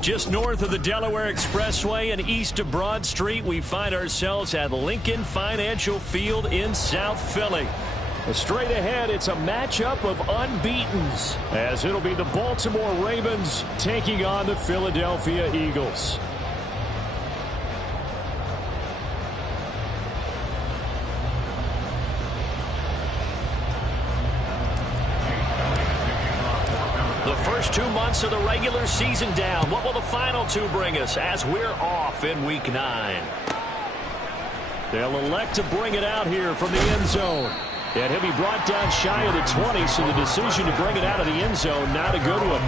Just north of the Delaware Expressway and east of Broad Street, we find ourselves at Lincoln Financial Field in South Philly. Straight ahead, it's a matchup of unbeatens, as it'll be the Baltimore Ravens taking on the Philadelphia Eagles. The first 2 months of the regular season down. What will the final two bring us as we're off in Week 9? They'll elect to bring it out here from the end zone. And he'll be brought down shy of the 20, so the decision to bring it out of the end zone, not a good one.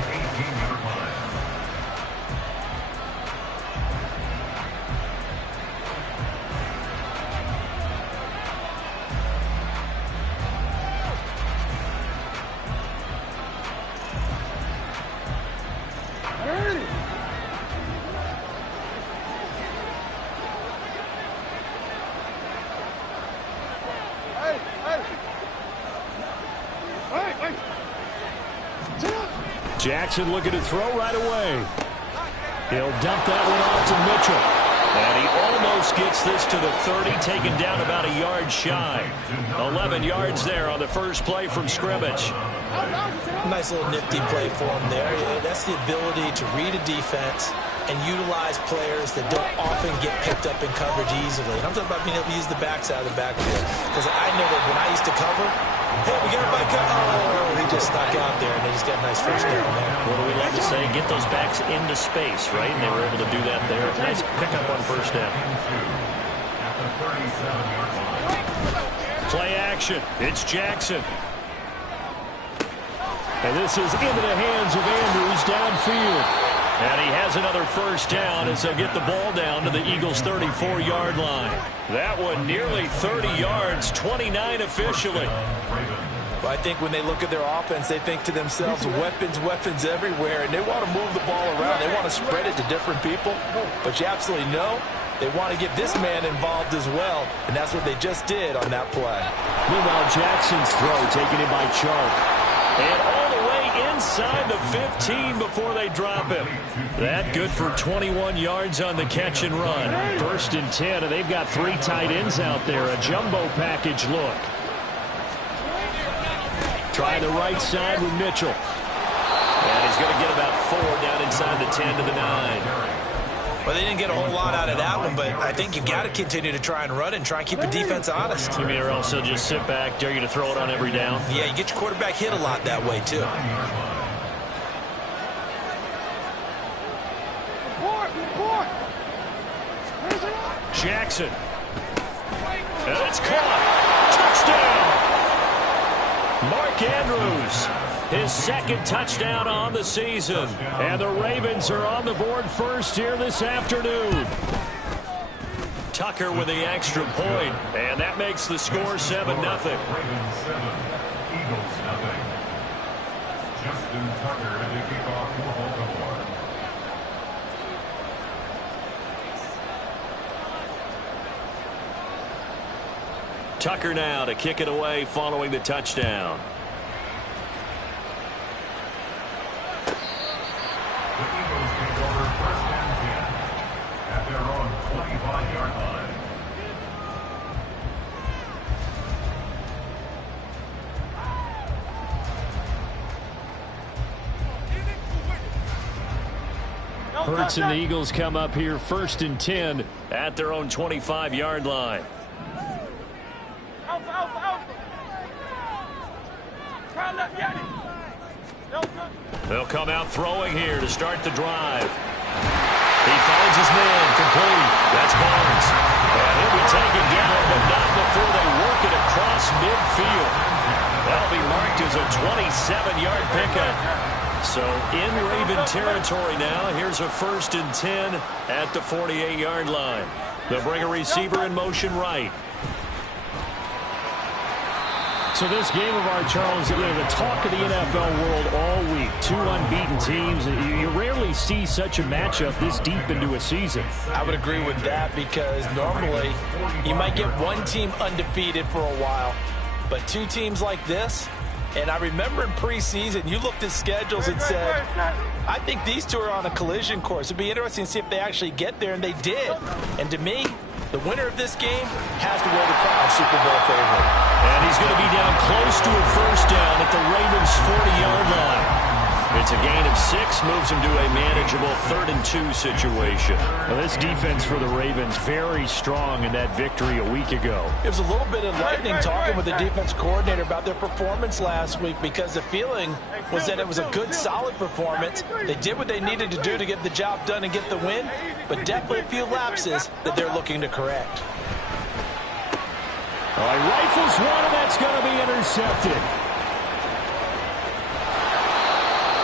Jackson looking to throw right away. He'll dump that one off to Mitchell. And he almost gets this to the 30, taken down about a yard shy. 11 yards there on the first play from scrimmage. Nice little nifty play for him there. That's the ability to read a defense and utilize players that don't often get picked up in coverage easily. And I'm talking about being able to use the backside of the backfield. Because I know that when I used to cover, hey, we got a back up. Oh, he just snuck out there, and they just got a nice first down there. What do we like to say? Get those backs into space, right? And they were able to do that there. Nice pickup on first down. Play action. It's Jackson. And this is into the hands of Andrews downfield. And he has another first down as they'll get the ball down to the Eagles' 34-yard line. That one nearly 30 yards, 29 officially. Well, I think when they look at their offense, they think to themselves, weapons, weapons everywhere, and they want to move the ball around. They want to spread it to different people, but you absolutely know they want to get this man involved as well, and that's what they just did on that play. Meanwhile, Jackson's throw taken in by Chark. And all the way inside the 15 before they drop him. That good for 21 yards on the catch and run. First and 10, and they've got 3 tight ends out there. A jumbo package look. Try the right side with Mitchell. And he's going to get about 4 down inside the 10 to the 9. Well, they didn't get a whole lot out of that one, but I think you've got to continue to try and run and try and keep the defense honest. You mean, or else they'll just sit back, dare you to throw it on every down? Yeah, you get your quarterback hit a lot that way, too. Jackson. And it's caught. Touchdown! Mark Andrews. His second touchdown on the season. And the Ravens are on the board first here this afternoon. Tucker with the extra point. And that makes the score 7-0. Eagles, nothing. Justin Tucker to kick off for Baltimore. Tucker now to kick it away following the touchdown. The Eagles take over 1st and 10 at their own 25-yard line. Hurts and the Eagles come up here 1st and 10 at their own 25-yard line. They'll come out throwing here to start the drive. He finds his man complete. That's Barnes. And he'll be taken down, but not before they work it across midfield. That'll be marked as a 27-yard pickup. So in Raven territory now. Here's a 1st and 10 at the 48-yard line. They'll bring a receiver in motion right. So this game of our, Charles, the talk of the NFL world all week. 2 unbeaten teams. You rarely see such a matchup this deep into a season. I would agree with that because normally you might get one team undefeated for a while. But 2 teams like this, and I remember in preseason you looked at schedules and said, I think these 2 are on a collision course. It'd be interesting to see if they actually get there, and they did. And to me, the winner of this game has to wear the crown Super Bowl favorite. And he's going to be down close to a 1st down at the Ravens' 40-yard line. It's a gain of 6, moves him to a manageable 3rd and 2 situation. Well, this defense for the Ravens very strong in that victory a week ago. It was a little bit enlightening talking with the defense coordinator about their performance last week because the feeling was that it was a good, solid performance. They did what they needed to do to get the job done and get the win, but definitely a few lapses that they're looking to correct. All right, rifles one, and that's going to be intercepted.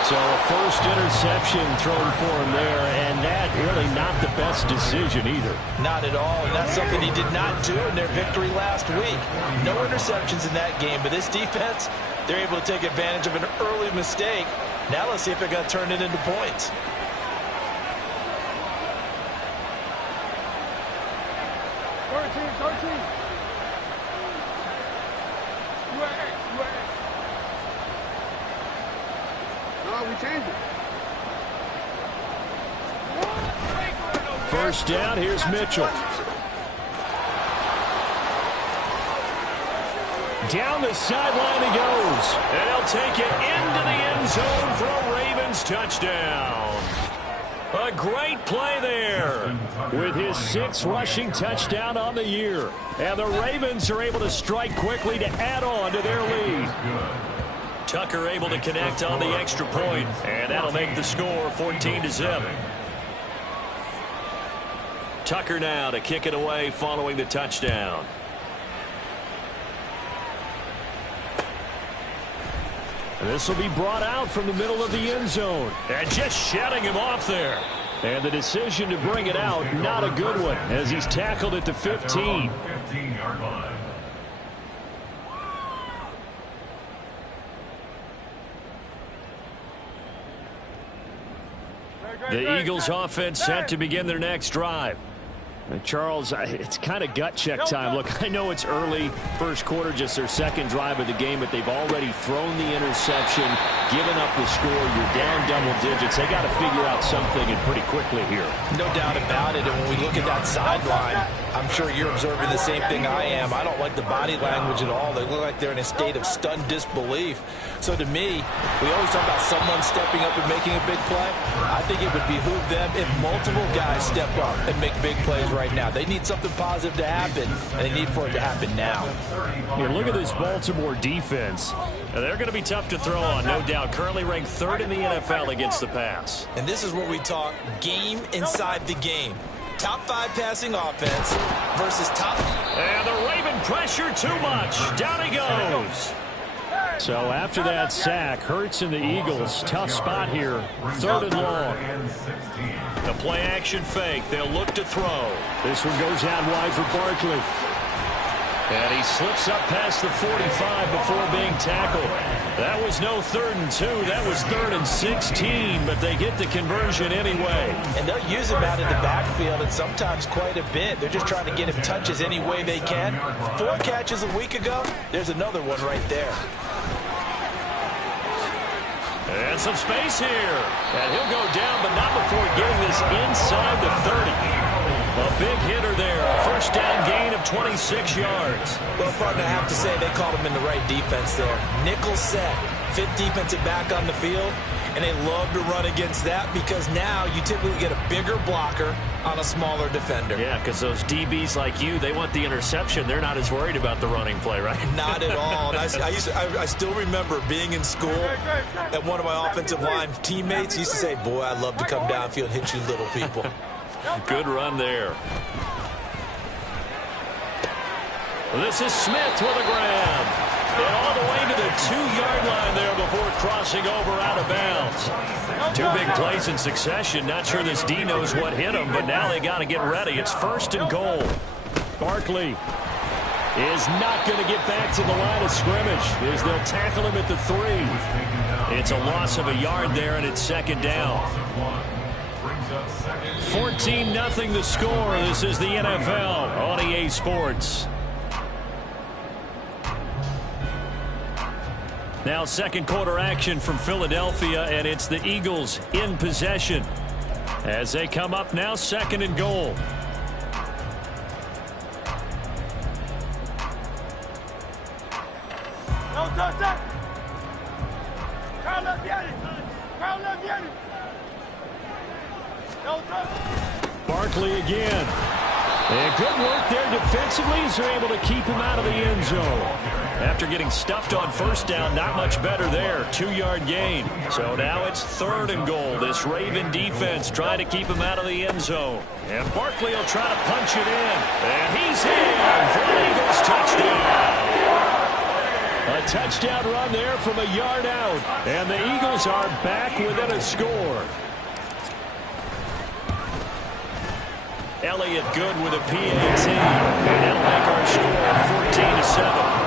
So a 1st interception thrown for him there, and that really not the best decision either. Not at all, and that's something he did not do in their victory last week. No interceptions in that game, but this defense, they're able to take advantage of an early mistake. Now let's see if they're going to turn it into points. First down, here's Mitchell. Down the sideline he goes. And he'll take it into the end zone for a Ravens touchdown. A great play there. With his 6th rushing touchdown on the year. And the Ravens are able to strike quickly to add on to their lead. Tucker able to connect on the extra point, and that'll make the score 14-0. Tucker now to kick it away following the touchdown. And this will be brought out from the middle of the end zone. And just shutting him off there. And the decision to bring it out, not a good one, as he's tackled at the 15. 15-yard line. The Eagles offense set to begin their next drive. Charles, it's kind of gut check time. Look, I know it's early, 1st quarter, just their 2nd drive of the game, but they've already thrown the interception, given up the score. You're down double digits. They got to figure out something, and pretty quickly here. No doubt about it. And when we look at that sideline, I'm sure you're observing the same thing I am. I don't like the body language at all. They look like they're in a state of stunned disbelief. So to me, we always talk about someone stepping up and making a big play. I think it would behoove them if multiple guys step up and make big plays right now. They need something positive to happen, and they need for it to happen now. Here, look at this Baltimore defense. Now, they're going to be tough to throw on, no doubt. Currently ranked 3rd in the NFL against the pass. And this is what we talk game inside the game. Top 5 passing offense versus top. And the Raven pressure too much. Down he goes. So after that sack, Hurts and the Eagles, tough spot here, 3rd and long. The play action fake. They'll look to throw. This one goes out wide for Barkley. And he slips up past the 45 before being tackled. That was no 3rd and 2. That was 3rd and 16, but they get the conversion anyway. And they'll use him out of the backfield, and sometimes quite a bit. They're just trying to get him touches any way they can. 4 catches a week ago. There's another one right there. And some space here. And he'll go down, but not before getting this inside the 30. A big hitter there. A first down gain of 26 yards. Well, partner, I have to say they called him in the right defense there. Nickel set. 5th defensive back on the field. And they love to run against that because now you typically get a bigger blocker on a smaller defender. Yeah, because those DBs like you, they want the interception. They're not as worried about the running play, right? Not at all. And I still remember being in school and one of my offensive line teammates used to say, boy, I'd love to come downfield and hit you little people. Good run there. This is Smith with a grab. And all the way to the 2-yard line there before crossing over out of bounds. 2 big plays in succession. Not sure this D knows what hit him, but now they got to get ready. It's 1st and goal. Barkley is not going to get back to the line of scrimmage as they'll tackle him at the 3. It's a loss of a yard there, and it's 2nd down. 14-0 the score. This is the NFL on EA Sports. Now 2nd quarter action from Philadelphia, and it's the Eagles in possession as they come up now 2nd and goal. Barkley again. And good work there defensively as they're able to keep him out of the end zone. After getting stuffed on 1st down, not much better there. 2-yard gain. So now it's 3rd and goal. This Raven defense trying to keep him out of the end zone. And Barkley will try to punch it in. And he's in for an Eagles touchdown. A touchdown run there from a yard out. And the Eagles are back within a score. Elliott good with a PAT. And that'll make our score 14-7.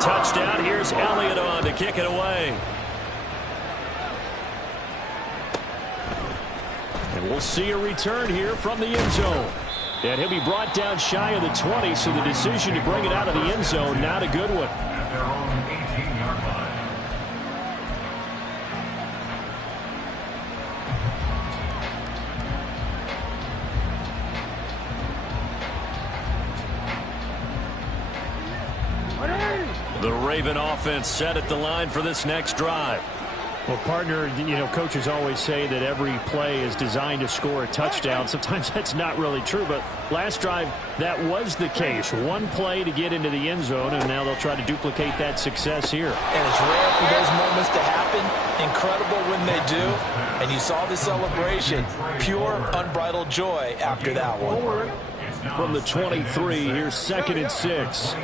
Touchdown. Here's Elliott on to kick it away. And we'll see a return here from the end zone. And he'll be brought down shy of the 20, so the decision to bring it out of the end zone, not a good one. At their own 18-yard line. The Raven offense set at the line for this next drive. Well, partner, you know, coaches always say that every play is designed to score a touchdown. Sometimes that's not really true, but last drive, that was the case. 1 play to get into the end zone, and now they'll try to duplicate that success here. And it's rare for those moments to happen. Incredible when they do. And you saw the celebration. Pure, unbridled joy after that one. From the 23, here's 2nd and 6.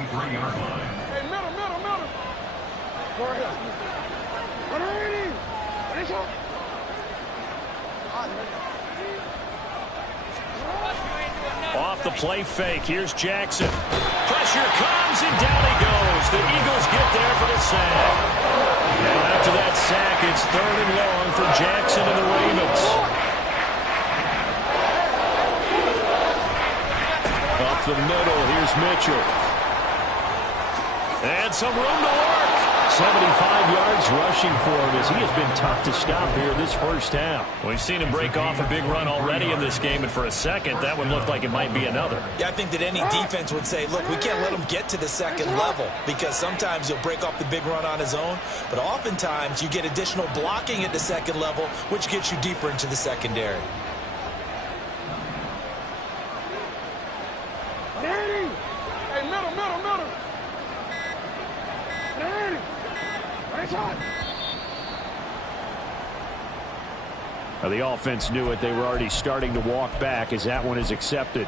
Off the play fake, here's Jackson. Pressure comes, and down he goes. The Eagles get there for the sack. Now after that sack, it's 3rd and long for Jackson and the Ravens. Up the middle, here's Mitchell. And some room to work. 75 yards rushing for him as he has been tough to stop here this first half. We've seen him break off a big run already in this game, and for a second, that one looked like it might be another. Yeah, I think that any defense would say, look, we can't let him get to the 2nd level because sometimes he'll break off the big run on his own, but oftentimes you get additional blocking at the 2nd level, which gets you deeper into the secondary. Well, the offense knew it. They were already starting to walk back as that one is accepted.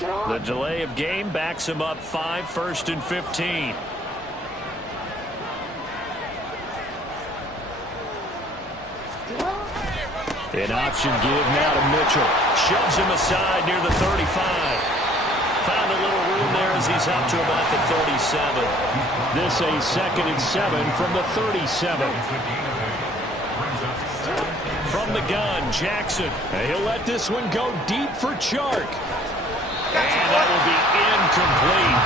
The delay of game backs him up 5, 1st and 15. An option give now to Mitchell. Shoves him aside near the 35. Found a little room there as he's out to about the 37. This a 2nd and 7 from the 37. From the gun, Jackson. He'll let this one go deep for Chark. And that will be incomplete.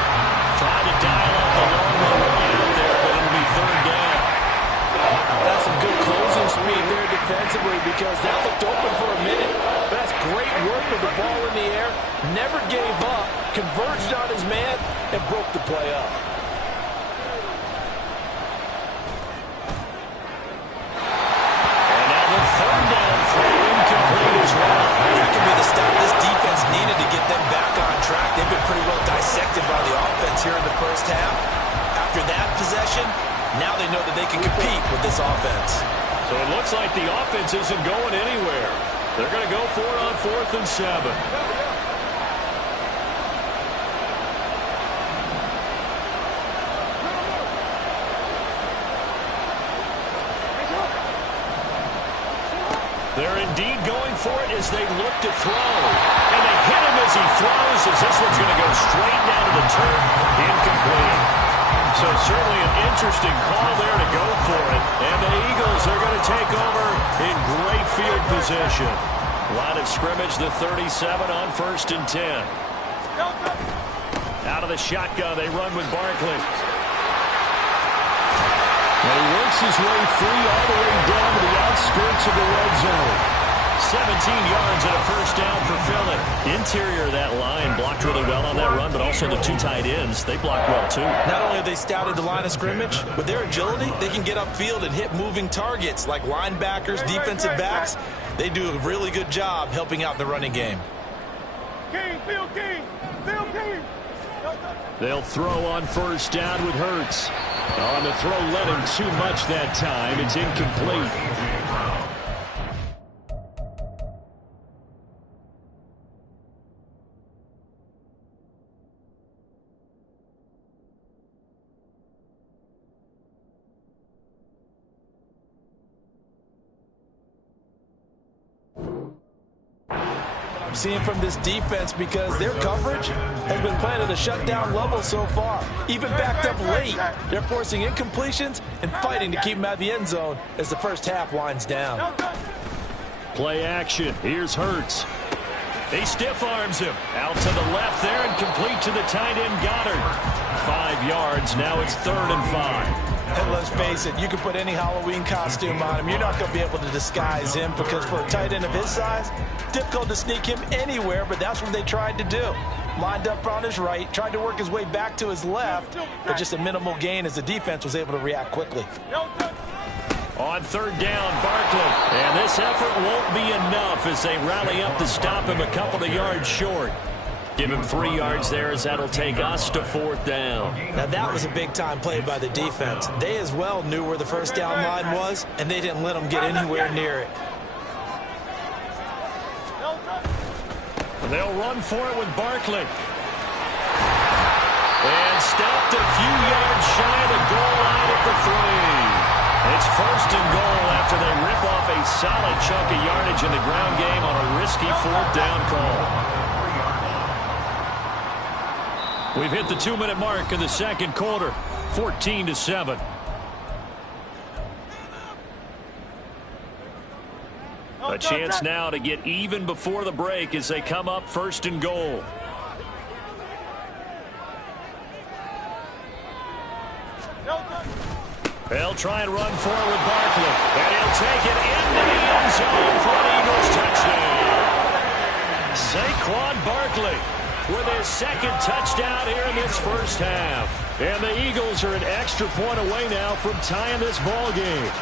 Trying to dial up the long run out there, but it'll be 3rd down. That's some good closing speed there defensively because that looked open for a minute. But that's great work with the ball in the air. Never gave up, converged on his man, and broke the play up. And now the 3rd down throw incomplete as well. That could be the stop this defense needed to get them back on track. They've been pretty well dissected by the offense here in the first half. After that possession, now they know that they can compete with this offense. So it looks like the offense isn't going anywhere. They're going to go for it on 4th and 7. They're indeed going for it as they look to throw. And they hit him as he throws, as this one's going to go straight down to the turf. Incomplete. So certainly an interesting call there to go for it. And the Eagles are going to take over in great field position. Line of scrimmage, the 37 on 1st and 10. Out of the shotgun, they run with Barkley. And he works his way free all the way down to the outskirts of the red zone. 17 yards and a 1st down for Philly. Interior of that line blocked really well on that run, but also the 2 tight ends, they blocked well too. Not only have they scouted the line of scrimmage, with their agility, they can get upfield and hit moving targets like linebackers, defensive backs. They do a really good job helping out the running game. They'll throw on 1st down with Hurts. On the throw, led him too much that time. It's incomplete. Seeing from this defense because their coverage has been playing at a shutdown level so far. Even backed up late, they're forcing incompletions and fighting to keep them out of the end zone as the first half winds down. Play action. Here's Hurts. He stiff arms him. Out to the left there and complete to the tight end Goddard. 5 yards. Now it's 3rd and 5. And let's face it, you can put any Halloween costume on him. You're not going to be able to disguise him because for a tight end of his size, difficult to sneak him anywhere, but that's what they tried to do. Lined up on his right, tried to work his way back to his left, but just a minimal gain as the defense was able to react quickly. On 3rd down, Barkley. And this effort won't be enough as they rally up to stop him a couple of yards short. Give him 3 yards there as that'll take us to 4th down. Now that was a big-time play by the defense. They as well knew where the 1st down line was, and they didn't let them get anywhere near it. They'll run for it with Barkley. And stopped a few yards shy of the goal line at the 3. It's 1st and goal after they rip off a solid chunk of yardage in the ground game on a risky 4th down call. We've hit the 2-minute mark in the 2nd quarter, 14-7. A chance now to get even before the break as they come up 1st and goal. They'll try and run for it with Barkley. And he'll take it into the end zone for an Eagles touchdown. Saquon Barkley with his 2nd touchdown here in this first half. And the Eagles are an extra point away now from tying this ball game.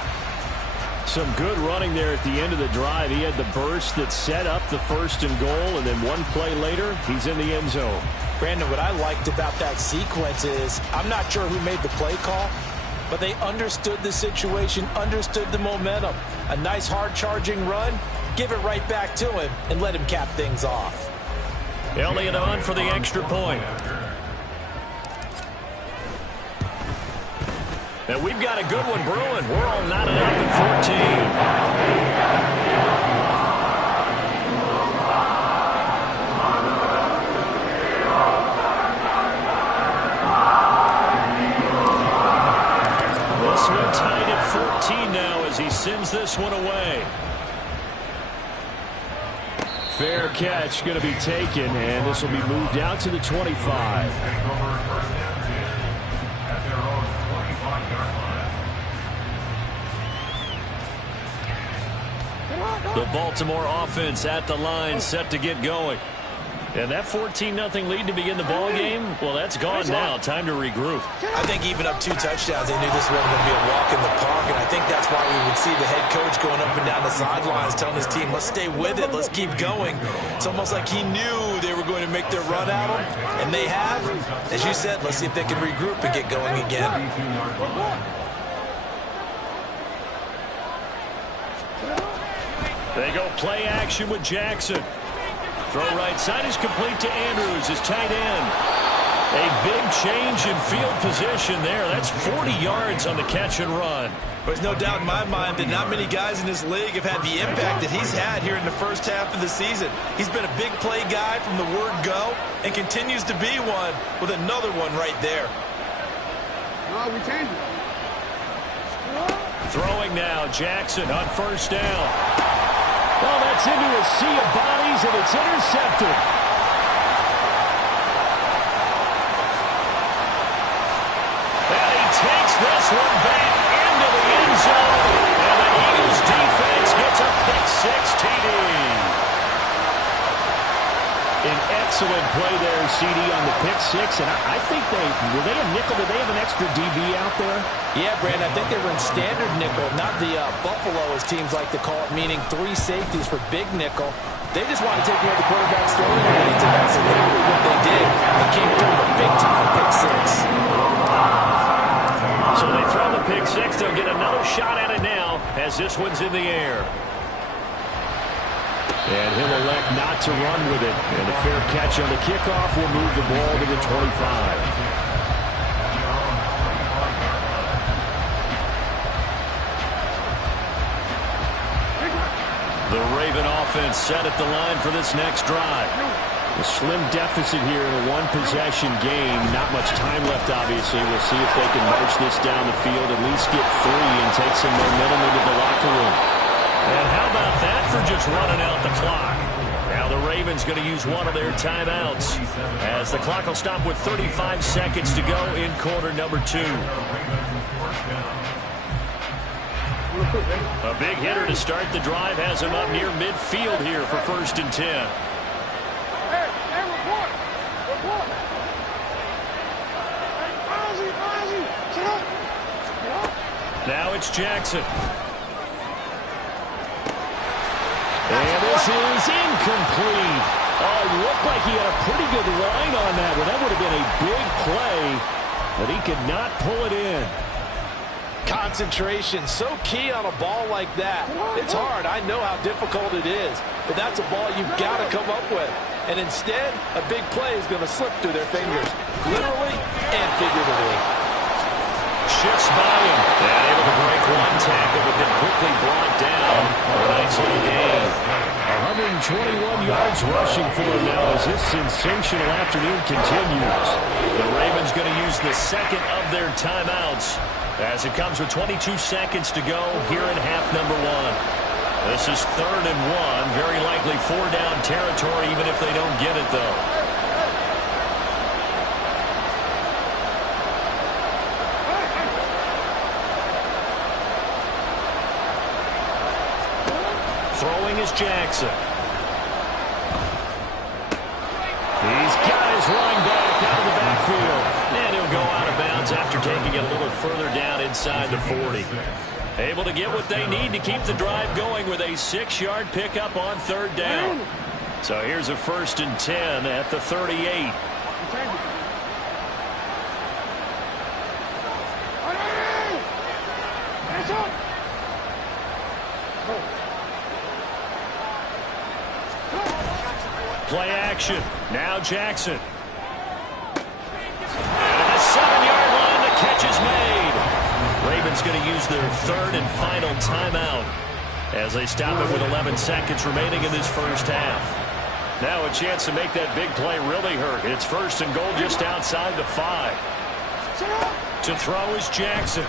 Some good running there at the end of the drive. He had the burst that set up the 1st and goal, and then one play later, he's in the end zone. Brandon, what I liked about that sequence is I'm not sure who made the play call, but they understood the situation, understood the momentum. A nice hard charging run, give it right back to him, and let him cap things off. Elliott on for the extra point. And we've got a good one brewing. We're all knotted up at 14. This one tied at 14 now as he sends this one away. Fair catch going to be taken, and this will be moved out to the 25. The Baltimore offense at the line, set to get going. And that 14-0 lead to begin the ball game, well, that's gone now. Time to regroup. I think even up 2 touchdowns, they knew this wasn't going to be a walk in the park, and I think that's why we would see the head coach going up and down the sidelines telling his team, let's stay with it, let's keep going. It's almost like he knew they were going to make their run at him, and they have. As you said, let's see if they can regroup and get going again. They go play action with Jackson. Throw right side is complete to Andrews, his tight end. A big change in field position there. That's 40 yards on the catch and run. There's no doubt in my mind that not many guys in this league have had the impact that he's had here in the first half of the season. He's been a big play guy from the word go and continues to be one with another one right there. We changed it. Throwing now, Jackson on first down. Well, that's into a sea of bodies, and it's intercepted. And he takes this one back into the end zone. And the Eagles defense gets a pick-6 TD. An excellent play there, CD, on the pick-6. And I think were they a nickel? Did they have an extra DB out there? Yeah, Brandon, I think they were in standard nickel, not the Buffalo, as teams like to call it, meaning 3 safeties for big nickel. They just want to take away the quarterback's throwing lanes, and that's exactly what they did. They came through with a big-time pick-6. So they throw the pick-6. They'll get another shot at it now as this one's in the air. And he'll elect not to run with it. And a fair catch on the kickoff will move the ball to the 25. The Raven offense set at the line for this next drive. A slim deficit here in a one-possession game. Not much time left, obviously. We'll see if they can march this down the field, at least get 3 and take some momentum into the locker room. And how about that for just running out the clock? Now the Ravens going to use one of their timeouts as the clock will stop with 35 seconds to go in quarter number 2. A big hitter to start the drive has him up near midfield here for 1st and 10. Now it's Jackson. And this is incomplete. Oh, it looked like he had a pretty good line on that one. That would have been a big play, but he could not pull it in. Concentration, so key on a ball like that. It's hard. I know how difficult it is, but that's a ball you've got to come up with. And instead, a big play is going to slip through their fingers, literally and figuratively. Shifts by him. And able to break one tackle, but then quickly brought down. A nice little gain. 121 yards rushing for him now as this sensational afternoon continues. The Ravens going to use the second of their timeouts as it comes with 22 seconds to go here in half number 1. This is 3rd and 1. Very likely 4-down territory, even if they don't get it, though. Throwing is Jackson. He's got his running back out of the backfield. And he'll go out of bounds after taking it a little further down inside the 40. Able to get what they need to keep the drive going with a 6-yard pickup on 3rd down. So here's a 1st and 10 at the 38. Play action. Now Jackson. And at the 7-yard line, the catch is made. Ravens going to use their third and final timeout as they stop it with 11 seconds remaining in this first half. Now a chance to make that big play really hurt. It's first and goal just outside the 5. To throw is Jackson.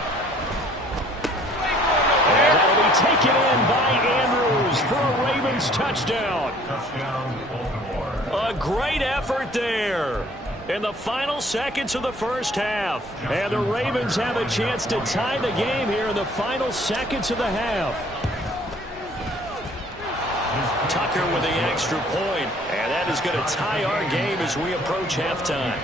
And that'll be taken in by Andrews for a Ravens touchdown. A great effort there in the final seconds of the first half. And the Ravens have a chance to tie the game here in the final seconds of the half. Tucker with the extra point, and that is going to tie our game as we approach halftime.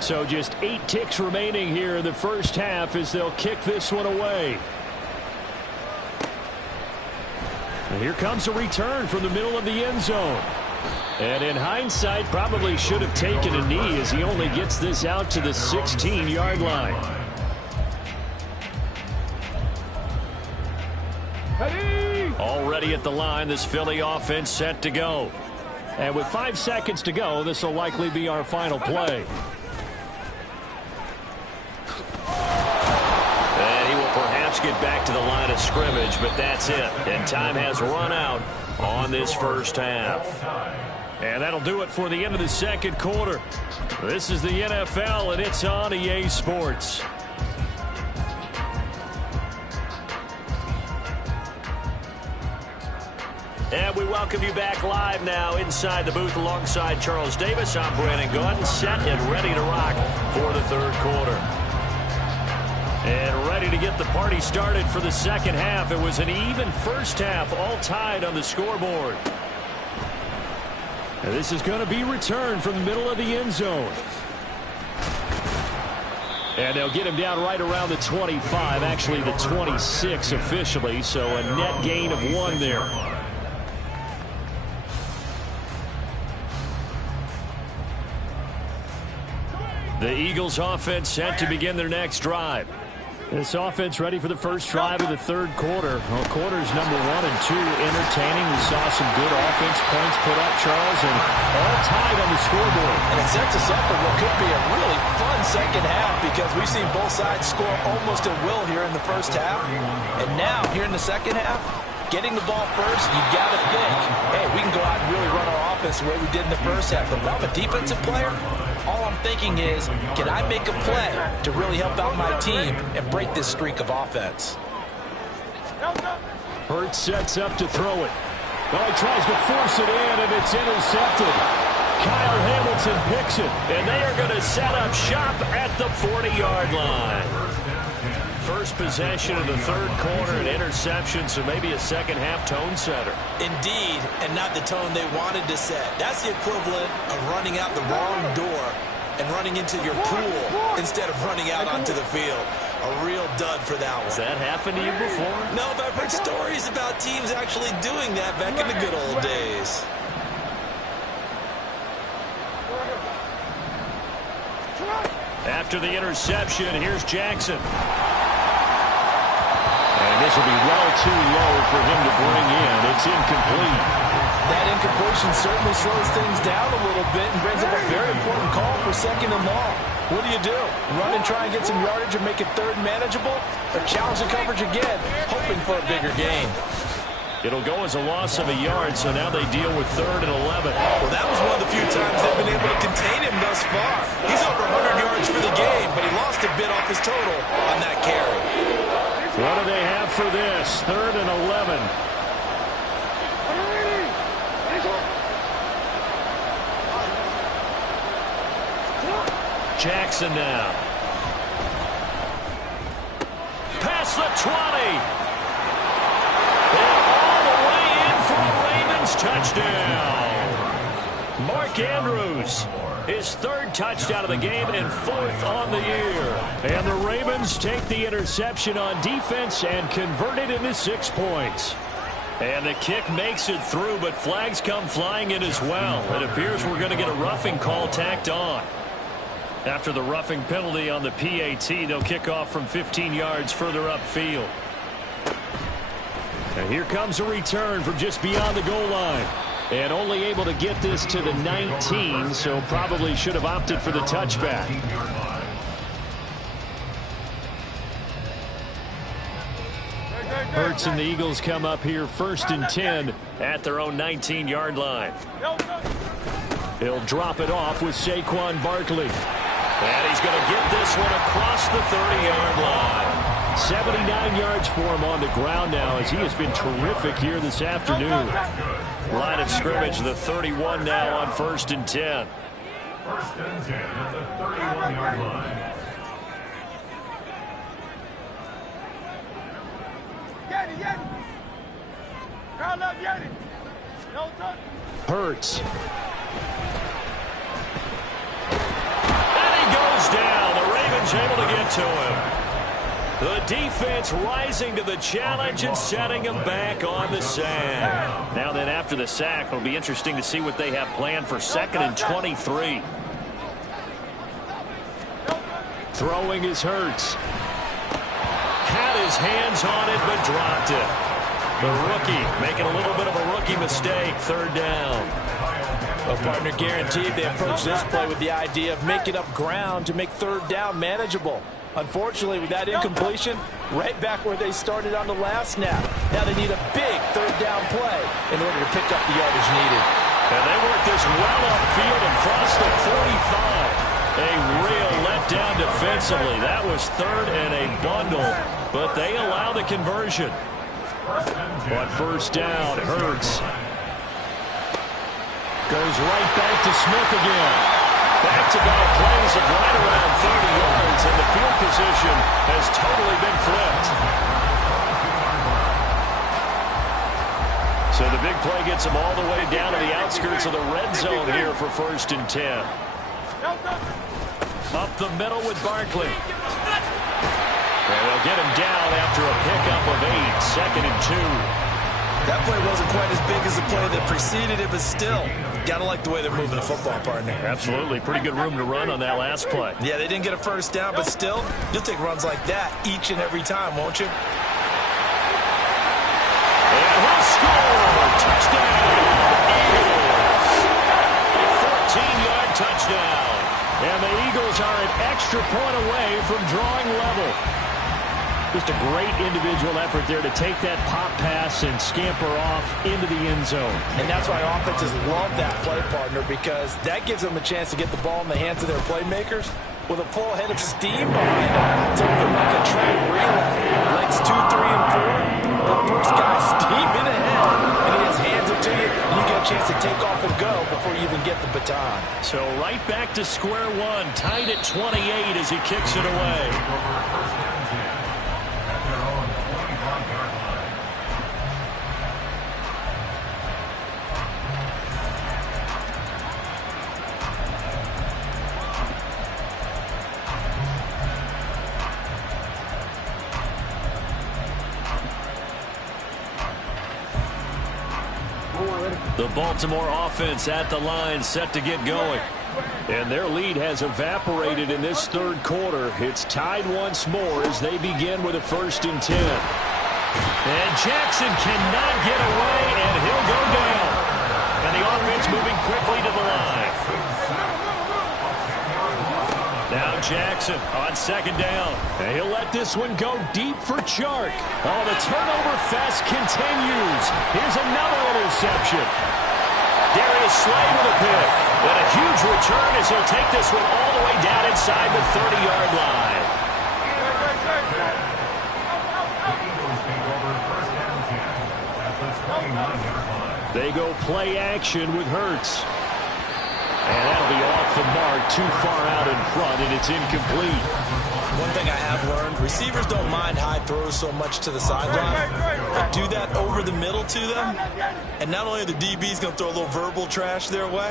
So just 8 ticks remaining here in the first half as they'll kick this one away. And here comes a return from the middle of the end zone. And in hindsight, probably should have taken a knee as he only gets this out to the 16-yard line. Already at the line, this Philly offense set to go. And with 5 seconds to go, this will likely be our final play. And he will perhaps get back to the line of scrimmage, but that's it. And time has run out on this first half. And that'll do it for the end of the second quarter. This is the NFL, and it's on EA Sports. And we welcome you back live now inside the booth alongside Charles Davis. I'm Brandon Gordon, set and ready to rock for the third quarter. And ready to get the party started for the second half. It was an even first half, all tied on the scoreboard. And this is going to be returned from the middle of the end zone. And they'll get him down right around the 25, actually the 26 officially, so a net gain of 1 there. The Eagles offense set to begin their next drive. This offense ready for the first drive of the third quarter. Well, quarters number 1 and 2 entertaining. We saw some good offense points put up, Charles, and all tied on the scoreboard. And it sets us up for what could be a really fun second half because we've seen both sides score almost at will here in the first half. And now, here in the second half, getting the ball first, you got to think, hey, we can go out and really run our offense the way we did in the first half. But if I'm a defensive player, all I'm thinking is, can I make a play to really help out my team and break this streak of offense? Hurts sets up to throw it. Well, he tries to force it in, and it's intercepted. Kyle Hamilton picks it, and they are going to set up shop at the 40-yard line. First possession of the third quarter, an interception, so maybe a second-half tone setter. Indeed, and not the tone they wanted to set. That's the equivalent of running out the wrong door and running into your pool instead of running out onto the field. A real dud for that one. Has that happened to you before? No, but I've heard stories about teams actually doing that back in the good old days. After the interception, here's Jackson. And this will be well too low for him to bring in. It's incomplete. That incompletion certainly slows things down a little bit and brings up a very important call for second and long. What do? Run and try and get some yardage and make it third manageable? Or challenge the coverage again, hoping for a bigger gain? It'll go as a loss of a yard, so now they deal with 3rd and 11. Well, that was one of the few times they've been able to contain him thus far. He's over 100 yards for the game, but he lost a bit off his total on that carry. What do they have for this? 3rd and 11. Jackson now. Past the 20. And all the way in for a Ravens touchdown. Mark Andrews, his 3rd touchdown of the game and 4th on the year. And the Ravens take the interception on defense and convert it into 6 points. And the kick makes it through, but flags come flying in as well. It appears we're going to get a roughing call tacked on. After the roughing penalty on the PAT, they'll kick off from 15 yards further upfield. And here comes a return from just beyond the goal line. And only able to get this to the 19, so probably should have opted for the touchback. Hurts and the Eagles come up here 1st and 10 at their own 19-yard line. He'll drop it off with Saquon Barkley. And he's going to get this one across the 30-yard line. 79 yards for him on the ground now as he has been terrific here this afternoon. Line of scrimmage, the 31 now on 1st and 10. 1st and 10 at the 31-yard line. Hurts. And he goes down. The Ravens able to get to him. The defense rising to the challenge and setting him back on the sack. Now then, after the sack, it'll be interesting to see what they have planned for 2nd and 23. Throwing is Hurts. Had his hands on it, but dropped it. The rookie making a little bit of a rookie mistake. 3rd down. Well, partner, guaranteed they approach this play with the idea of making up ground to make 3rd down manageable. Unfortunately, with that incompletion, right back where they started on the last snap. Now they need a big 3rd down play in order to pick up the yardage needed. And they work this well upfield and cross the 45. A real letdown defensively. That was 3rd and a bundle, but they allow the conversion. On 1st down, Hurts goes right back to Smith again. Back-to-back plays of right around 30 yards, and the field position has totally been flipped. So the big play gets them all the way down to the outskirts of the red zone here for 1st and 10. Up the middle with Barkley. And they'll get him down after a pickup of 8, 2nd and 2. That play wasn't quite as big as the play that preceded it, but still, got to like the way they're moving the football, partner. Absolutely. Pretty good room to run on that last play. Yeah, they didn't get a 1st down, but still, you'll take runs like that each and every time, won't you? And he'll score! Touchdown! Eagles! 14-yard touchdown. And the Eagles are an extra point away from drawing level. Just a great individual effort there to take that pop pass and scamper off into the end zone. And that's why offenses love that play, partner, because that gives them a chance to get the ball in the hands of their playmakers with a full head of steam behind them. Something like a track relay. Legs 2, 3, and 4. The first guy steaming ahead, and he has hands it to you, and you get a chance to take off and go before you even get the baton. So right back to square one, tied at 28 as he kicks it away. The Baltimore offense at the line, set to get going. And their lead has evaporated in this 3rd quarter. It's tied once more as they begin with a 1st and 10. And Jackson cannot get away, and he'll go down. And the offense moving quickly to the line. Now Jackson on 2nd down. And he'll let this one go deep for Chark. Oh, the turnover fest continues. Here's another interception. Darius Slay with a pick. And a huge return as he'll take this one all the way down inside the 30-yard line. They go play action with Hurts. And that'll be off the mark, too far out in front, and it's incomplete. One thing I have learned, receivers don't mind high throws so much to the sideline, but do that over the middle to them, and not only are the DBs going to throw a little verbal trash their way,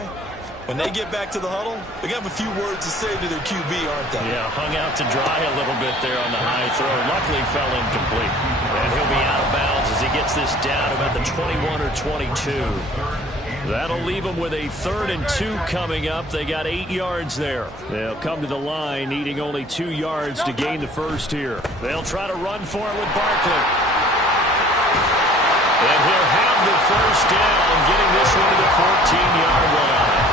when they get back to the huddle, they're going to have a few words to say to their QB, aren't they? Yeah, hung out to dry a little bit there on the high throw. Luckily fell incomplete. And he'll be out of bounds as he gets this down about the 21 or 22. That'll leave them with a 3rd and 2 coming up. They got 8 yards there. They'll come to the line needing only 2 yards to gain the first here. They'll try to run for it with Barkley. And he'll have the first down, getting this one to the 14-yard line.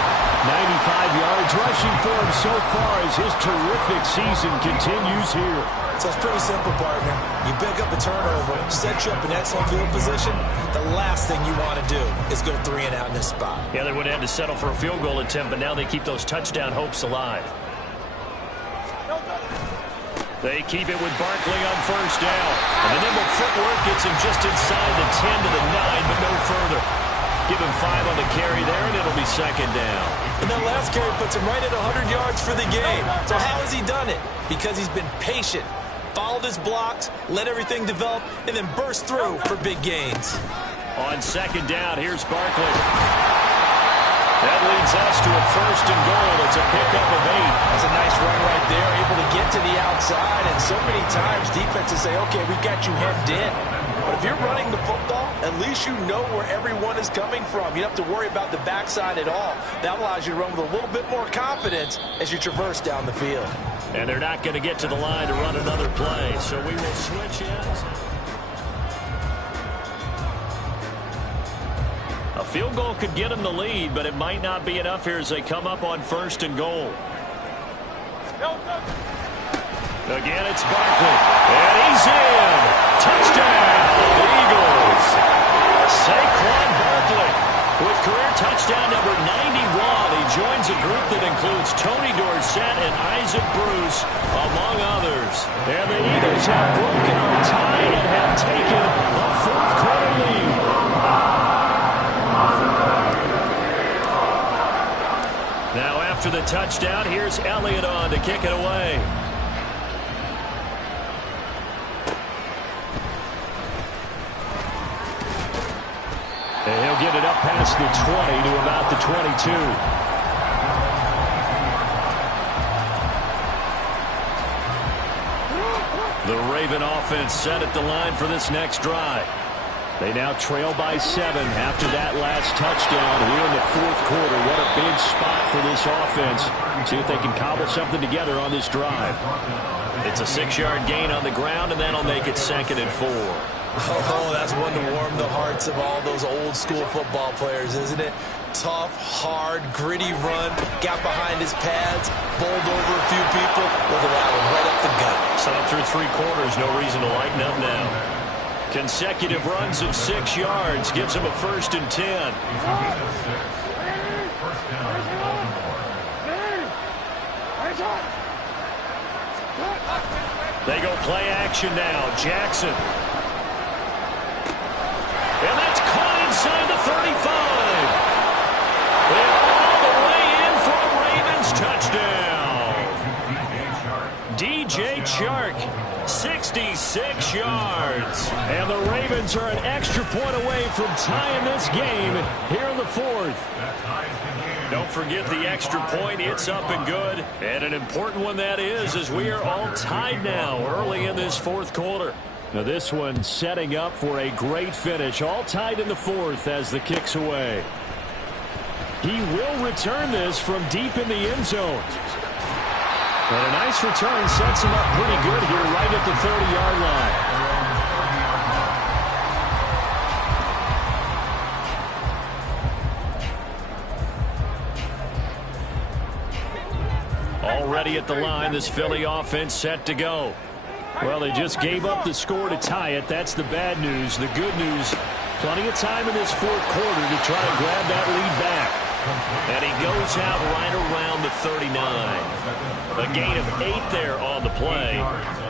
95 yards rushing for him so far as his terrific season continues here. So it's pretty simple, partner. You pick up a turnover, set you up in excellent field position. The last thing you want to do is go 3 and out in this spot. Yeah, they would have had to settle for a field goal attempt, but now they keep those touchdown hopes alive. They keep it with Barkley on first down. And the nimble footwork gets him just inside the 10 to the 9, but no further. Give him 5 on the carry there, and it'll be second down. And that last carry puts him right at 100 yards for the game. So how has he done it? Because he's been patient, followed his blocks, let everything develop, and then burst through for big gains. On second down, here's Barkley. That leads us to a first and goal. It's a pickup of 8. That's a nice run right there, able to get to the outside. And so many times defenses say, okay, we got you hemmed in. But if you're running the football, at least you know where everyone is coming from. You don't have to worry about the backside at all. That allows you to run with a little bit more confidence as you traverse down the field. And they're not going to get to the line to run another play. So we will switch ends. A field goal could get them the lead, but it might not be enough here as they come up on first and goal. Again, it's Barkley. And he's in. Touchdown, Eagles. Saquon Barkley with career touchdown number 91. He joins a group that includes Tony Dorsett and Isaac Bruce, among others. And the Eagles have broken our tie and have taken a fourth-quarter lead. Now after the touchdown, here's Elliott on to kick it away. And he'll get it up past the 20 to about the 22. The Raven offense set at the line for this next drive. They now trail by 7 after that last touchdown. We're in the fourth quarter. What a big spot for this offense. See if they can cobble something together on this drive. It's a 6-yard gain on the ground, and that'll make it 2nd and 4. Oh, that's one to warm the hearts of all those old-school football players, isn't it? Tough, hard, gritty run, got behind his pads, bowled over a few people. Look at that one, right up the gut. So through 3 quarters, no reason to lighten up now. Consecutive runs of 6 yards gives him a 1st and 10. They go play action now. Jackson. And that's caught inside the 35. And all the way in for a Ravens touchdown. DJ Chark, 66 yards. And the Ravens are an extra point away from tying this game here in the 4th. Don't forget the extra point. It's up and good. And an important one that is, as we are all tied now early in this 4th quarter. Now this one setting up for a great finish. All tied in the 4th as the kick's away. He will return this from deep in the end zone. And a nice return sets him up pretty good here right at the 30-yard line. Already at the line, this Philly offense set to go. Well, they just gave up the score to tie it. That's the bad news. The good news, plenty of time in this 4th quarter to try to grab that lead back. And he goes out right around the 39. A gain of 8 there on the play.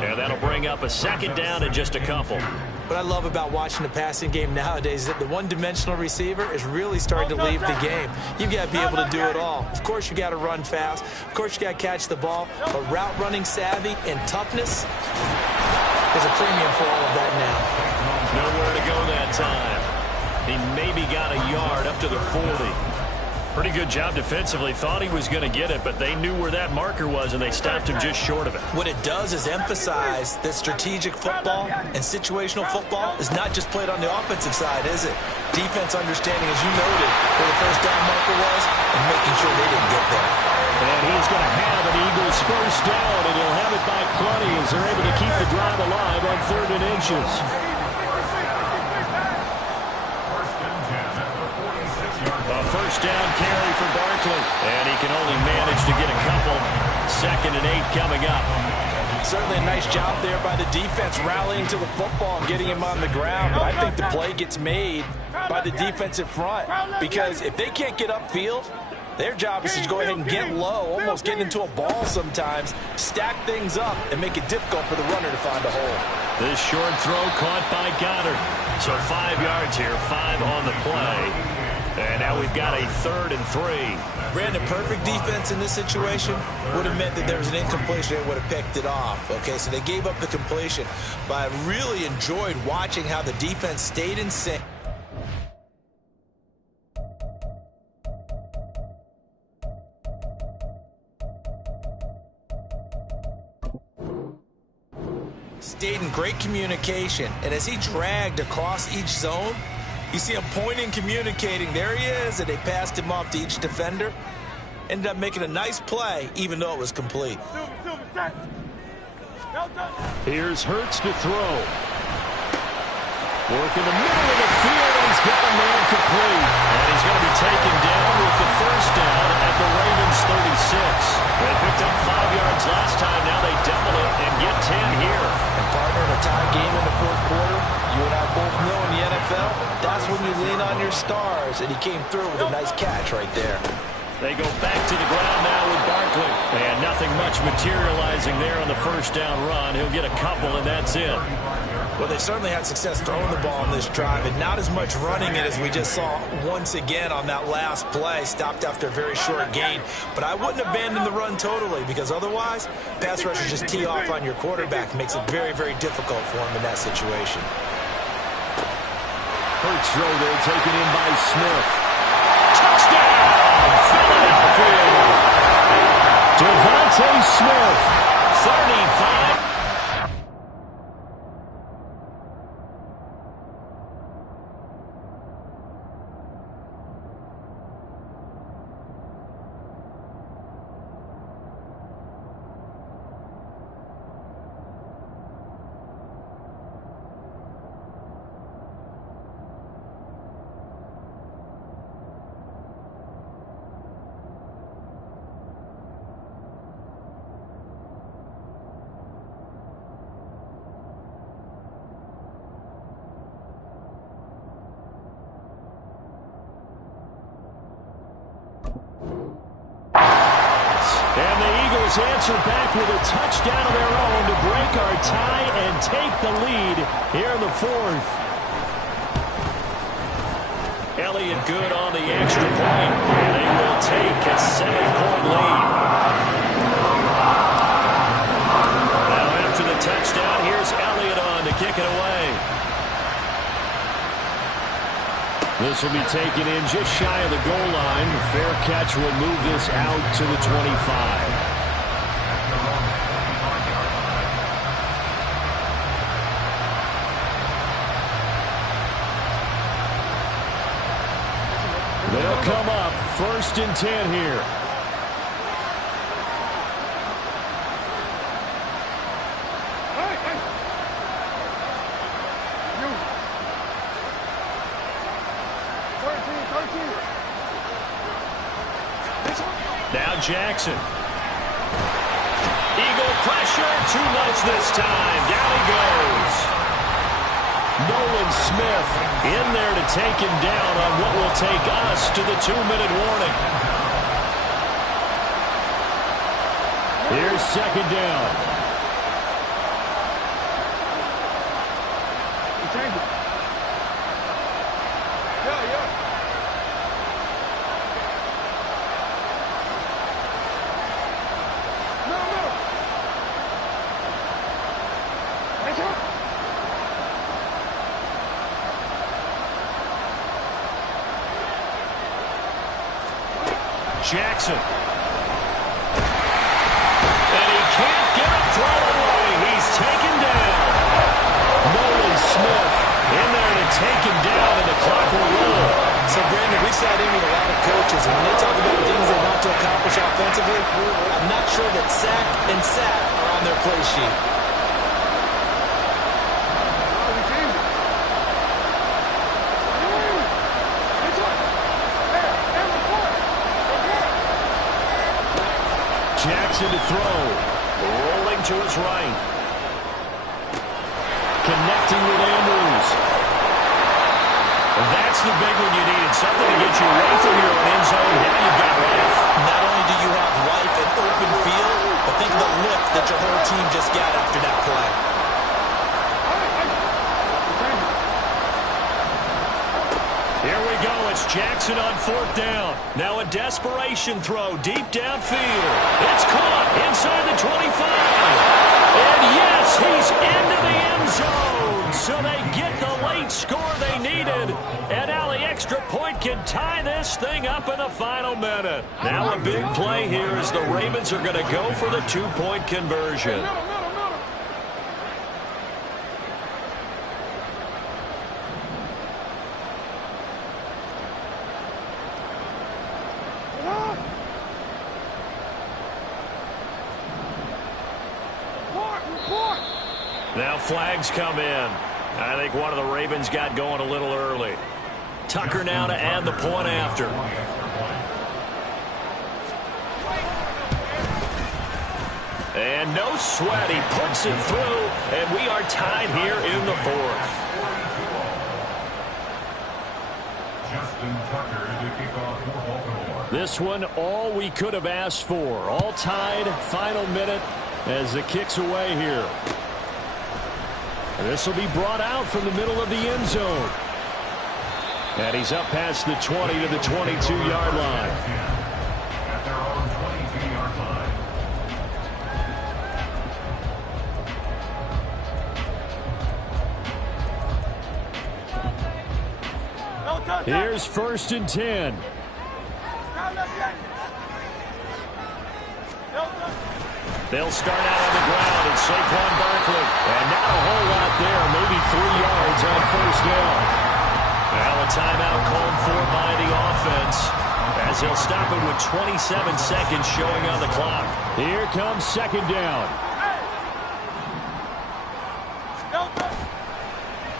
And that'll bring up a 2nd down and just a couple. What I love about watching the passing game nowadays is that the one-dimensional receiver is really starting to leave the game. You've got to be able to do it all. Of course, you got to run fast. Of course, you got to catch the ball. But route running savvy and toughness, there's a premium for all of that now. Nowhere to go that time. He maybe got a yard up to the 40. Pretty good job defensively. Thought he was going to get it, but they knew where that marker was, and they stopped him just short of it. What it does is emphasize that strategic football and situational football is not just played on the offensive side, is it? Defense understanding, as you noted, where the first down marker was and making sure they didn't get there. And he's going to have an Eagles first down, and he'll have it by plenty as they're able to keep the drive alive on 3rd and inches. down carry for Barkley. And he can only manage to get a couple. 2nd and 8 coming up. Certainly a nice job there by the defense rallying to the football and getting him on the ground. But I think the play gets made by the defensive front, because if they can't get upfield, their job is to go ahead and get low, almost get into a ball sometimes, stack things up, and make it difficult for the runner to find a hole. This short throw caught by Goddard. So 5 yards here, 5 on the play. And now we've got a 3rd and 3. Brandon, perfect defense in this situation would have meant that there was an incompletion. They would have picked it off. Okay, so they gave up the completion. But I really enjoyed watching how the defense stayed in sync. Stayed in great communication. And as he dragged across each zone, you see him pointing, communicating. There he is, and they passed him off to each defender. Ended up making a nice play, even though it was complete. Here's Hurts to throw. Work in the middle of the field, and he's got a man complete. And he's going to be taken down with the 1st down at the Ravens 36. They picked up 5 yards last time. Now they double it and get 10 here. And partner, in a tie game in the 4th quarter, you and I both know in the NFL, that's when you lean on your stars. And he came through with a nice catch right there. They go back to the ground now with Barkley. And nothing much materializing there on the 1st down run. He'll get a couple, and that's it. Well, they certainly had success throwing the ball on this drive, and not as much running it as we just saw once again on that last play. Stopped after a very short gain. But I wouldn't abandon the run totally, because otherwise, pass rushers just tee off on your quarterback. Makes it very, very difficult for him in that situation. Hurts throw there, taken in by Smith. Touchdown! Philadelphia! Devontae Smith, 35. Answer back with a touchdown of their own to break our tie and take the lead here in the 4th. Elliott good on the extra point. And they will take a 7-point lead. Now after the touchdown, here's Elliott on to kick it away. This will be taken in just shy of the goal line. Fair catch will move this out to the 25. They'll come up 1st and 10 here. Now Jackson. Eagle pressure, too much this time. Down he goes. Nolan Smith in there to take him down on what will take us to the 2-minute warning. Here's 2nd down. Jackson. And he can't get a throw away. He's taken down. Nolan Smith in there to take him down, and the clock will roll. So, Brandon, we sat in with a lot of coaches, and when they talk about things they want to accomplish offensively, I'm not sure that sack and sack are on their play sheet. Jackson to throw. Rolling to his right. Connecting with Andrews. And that's the big one you needed. Something to get you away from your own end zone. Now you've got life. Not only do you have life and open field, but think of the lift that your whole team just got after that play. Here we go. It's Jackson on 4th down. Now a desperation throw deep downfield. It's caught inside the 25. And yes, he's into the end zone. So they get the late score they needed. And now the extra point can tie this thing up in the final minute. Now a big play here as the Ravens are going to go for the 2-point conversion. Now flags come in. I think one of the Ravens got going a little early. Tucker now to add the point after. And no sweat. He puts it through, and we are tied here in the 4th. Justin Tucker to kick off for Baltimore. This one, all we could have asked for. All tied, final minute as the kick's away here. This will be brought out from the middle of the end zone. And he's up past the 20 to the 22-yard line. At their own 22-yard line. Here's 1st and 10. They'll start out on the ground, and Saquon Barkley. And not a whole lot there, maybe 3 yards on 1st down. Now a timeout called for by the offense, as they'll stop it with 27 seconds showing on the clock. Here comes 2nd down.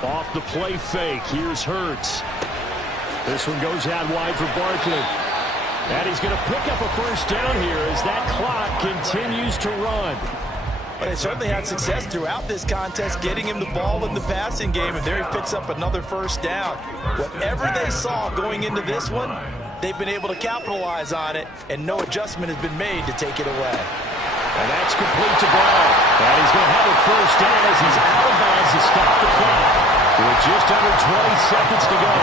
Off the play fake, here's Hurts. This one goes out wide for Barkley. And he's going to pick up a 1st down here as that clock continues to run. But they certainly had success throughout this contest, getting him the ball in the passing game, and there he picks up another 1st down. Whatever they saw going into this one, they've been able to capitalize on it, and no adjustment has been made to take it away. And that's complete to Brown. And he's going to have a 1st down as he's out of bounds to stop the clock with just under 20 seconds to go.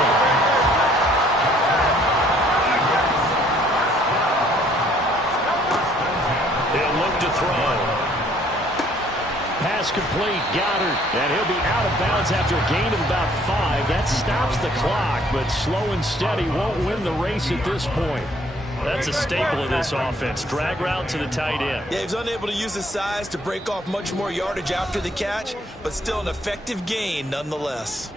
He'll look to throw. Pass complete, Goddard, and he'll be out of bounds after a gain of about 5. That stops the clock, but slow and steady won't win the race at this point. That's a staple of this offense. Drag route to the tight end. Yeah, he was unable to use his size to break off much more yardage after the catch, but still an effective gain nonetheless.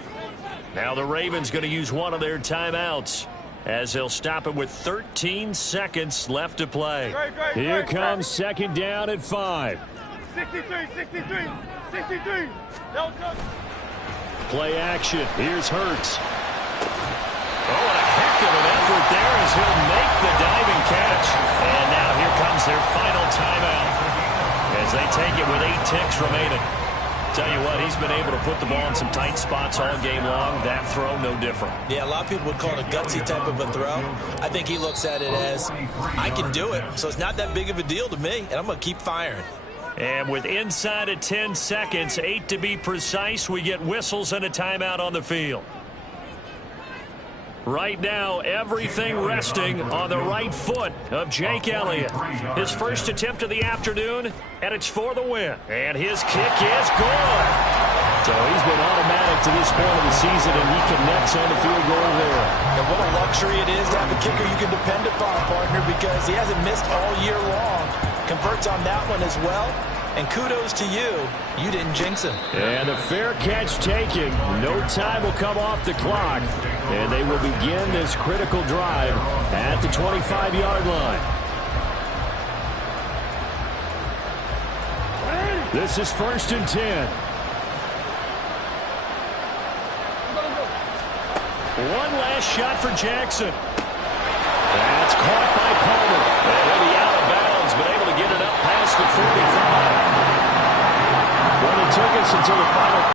Now the Ravens going to use one of their timeouts, as they'll stop it with 13 seconds left to play. Here comes 2nd down at 5. 63. Play action. Here's Hurts. Oh, and a heck of an effort there as he'll make the diving catch. And now here comes their final timeout as they take it with 8 ticks remaining. Tell you what, he's been able to put the ball in some tight spots all game long. That throw, no different. Yeah, a lot of people would call it a gutsy type of a throw. I think he looks at it as, I can do it, so it's not that big of a deal to me, and I'm going to keep firing. And with inside of 10 seconds, 8 to be precise, we get whistles and a timeout on the field. Right now, everything resting on the right foot of Jake Elliott. His first attempt of the afternoon, and it's for the win. And his kick is good. So he's been automatic to this point of the season, and he connects on the field goal there. And what a luxury it is to have a kicker you can depend upon, partner, because he hasn't missed all year long. Converts on that one as well. And kudos to you. You didn't jinx him. And a fair catch taken. No time will come off the clock. And they will begin this critical drive at the 25-yard line. This is 1st and 10. One last shot for Jackson. That's caught by Palmer. And he'll be out of bounds, but able to get it took us until the final